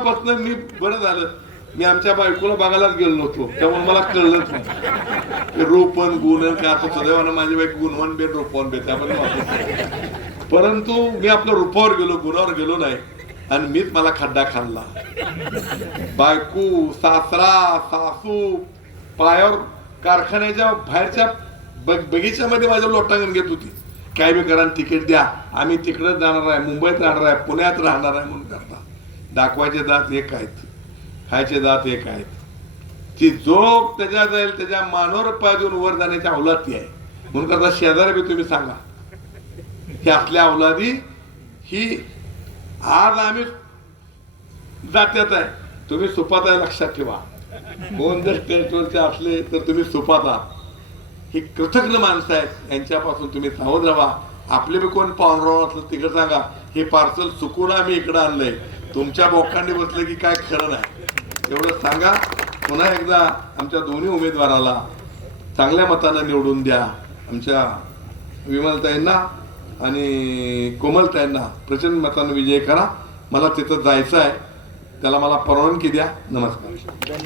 तेव्हापासून मी बरं झालं मी आमच्या बायकोला बघायलाच गेलो नव्हतो त्यामुळे मला कळलंच नाही रूपन गुण काय आता सदैवानं माझी बाईक गुणवान बेन रूपवान बे त्यामध्ये परंतु मी आपल्या रूपावर गेलो गुणावर गेलो नाही आणि मीच मला खड्डा खाल्ला बायको सासरा सासू पायावर कारखान्याच्या बाहेरच्या बगीच्यामध्ये माझ्या लोटांगण घेत होती काय बी करा तिकीट द्या आम्ही तिकडे जाणार आहे मुंबईत राहणार आहे पुण्यात राहणार आहे म्हणून करता दाखवायचे दात एक आहेत खायचे दात एक आहेत ती जोग त्याच्या जाईल त्याच्या मानवर पाय देऊन वर जाण्याच्या अवलादी आहे म्हणून करता शेजारी बी तुम्ही सांगा ही असल्या अवलादी ही आज आम्ही जात्यात आहे तुम्ही सुपात आहे लक्षात ठेवा कोण जर स्टेटवरचे असले तर तुम्ही सुपात आहात ही कृतज्ञ माणसं आहेत यांच्यापासून तुम्ही सावध राहा आपले बी कोण पाहुणराव असलं तिकडे सांगा हे पार्सल चुकून आम्ही इकडं आणलंय तुमच्या बोकांडी बसलं की काय खरं नाही एवढं सांगा पुन्हा एकदा आमच्या दोन्ही उमेदवाराला चांगल्या मतानं निवडून द्या आमच्या विमलताईंना आणि कोमलताईंना प्रचंड मतानं विजय करा मला तिथं जायचं आहे त्याला मला परवानगी द्या नमस्कार